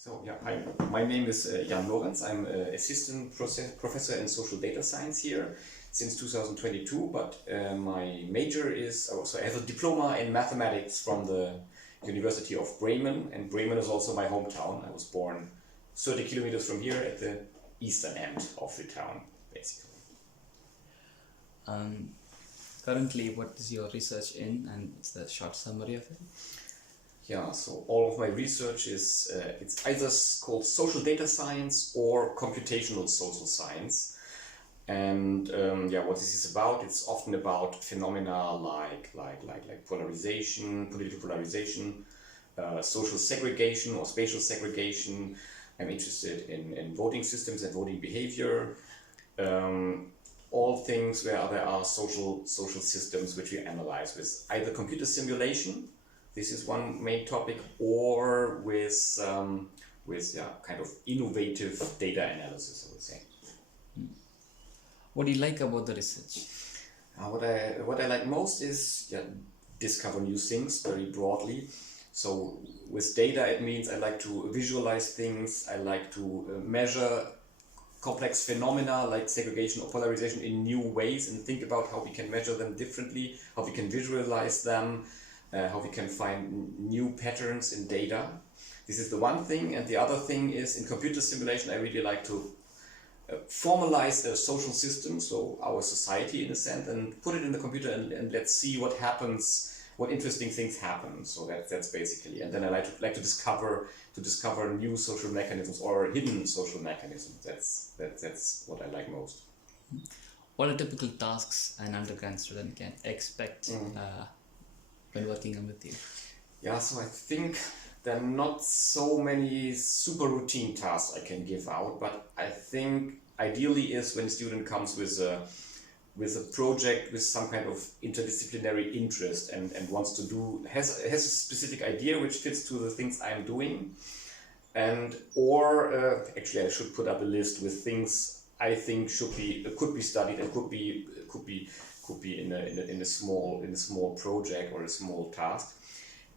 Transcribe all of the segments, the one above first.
So yeah, hi. My name is Lorenz. I'm assistant professor in social data science here since 2022. But my major is also I have a diploma in mathematics from the University of Bremen, and Bremen is also my hometown. I was born 30 kilometers from here at the eastern end of the town, basically. Currently, what is your research in, and it's the short summary of it? Yeah, so all of my research is, it's either called social data science or computational social science. And what this is about, it's often about phenomena like polarization, political polarization, social segregation or spatial segregation. I'm interested in voting systems and voting behavior. All things where there are social systems which we analyze with either computer simulation. This is one main topic, or with kind of innovative data analysis, I would say. What do you like about the research? What I like most is discover new things very broadly. So with data, it means I like to visualize things. I like to measure complex phenomena like segregation or polarization in new ways and think about how we can measure them differently, how we can visualize them. How we can find new patterns in data. This is the one thing, and the other thing is in computer simulation I really like to formalize a social system, so our society in a sense, and put it in the computer and let's see what happens, what interesting things happen. So that's basically, and then I like to discover new social mechanisms or hidden social mechanisms. That's what I like most. What are typical tasks an undergrad student can expect when working with you? Yeah, so I think there are not so many super routine tasks I can give out, but I think ideally is when a student comes with a project with some kind of interdisciplinary interest and wants to do, has a specific idea which fits to the things I'm doing, or actually I should put up a list with things I think could be studied and could be in a small project or a small task.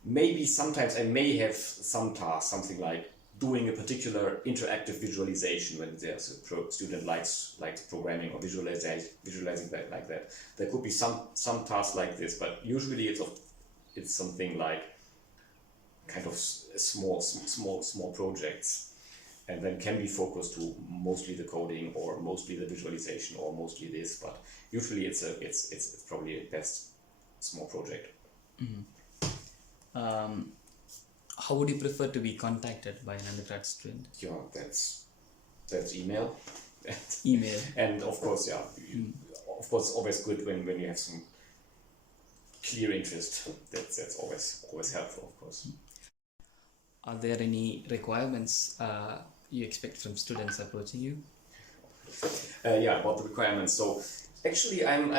Maybe sometimes I may have some task, something like doing a particular interactive visualization when there's a student likes programming or visualizing that like that. There could be some tasks like this, but usually it's something like kind of small projects. And then can be focused to mostly the coding or mostly the visualization or mostly this, but usually it's probably a best small project. Mm-hmm. How would you prefer to be contacted by an undergrad student? Yeah, that's email. Email. And of course, of course, always good when you have some clear interest. That's always helpful, of course. Are there any requirements you expect from students approaching you? About the requirements. So actually, I'm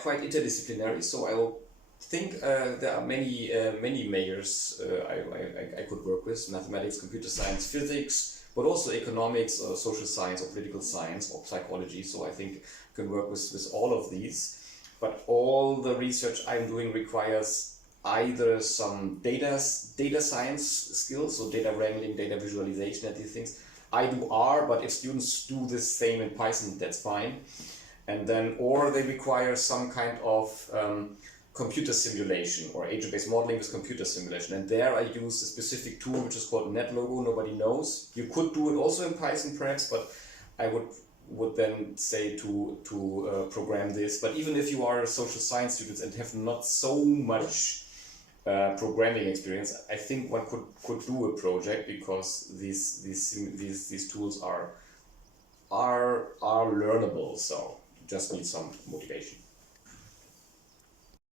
quite interdisciplinary. So I will think there are many majors I could work with: mathematics, computer science, physics, but also economics, or social science, or political science, or psychology. So I think I can work with all of these. But all the research I'm doing requires either some data science skills, so data wrangling, data visualization, and these things. I do R, but if students do the same in Python, that's fine. And then, or they require some kind of computer simulation or agent-based modeling with computer simulation. And there I use a specific tool which is called NetLogo. Nobody knows. You could do it also in Python perhaps, but I would then say to program this. But even if you are a social science student and have not so much programming experience, I think one could do a project because these tools are learnable. So just need some motivation.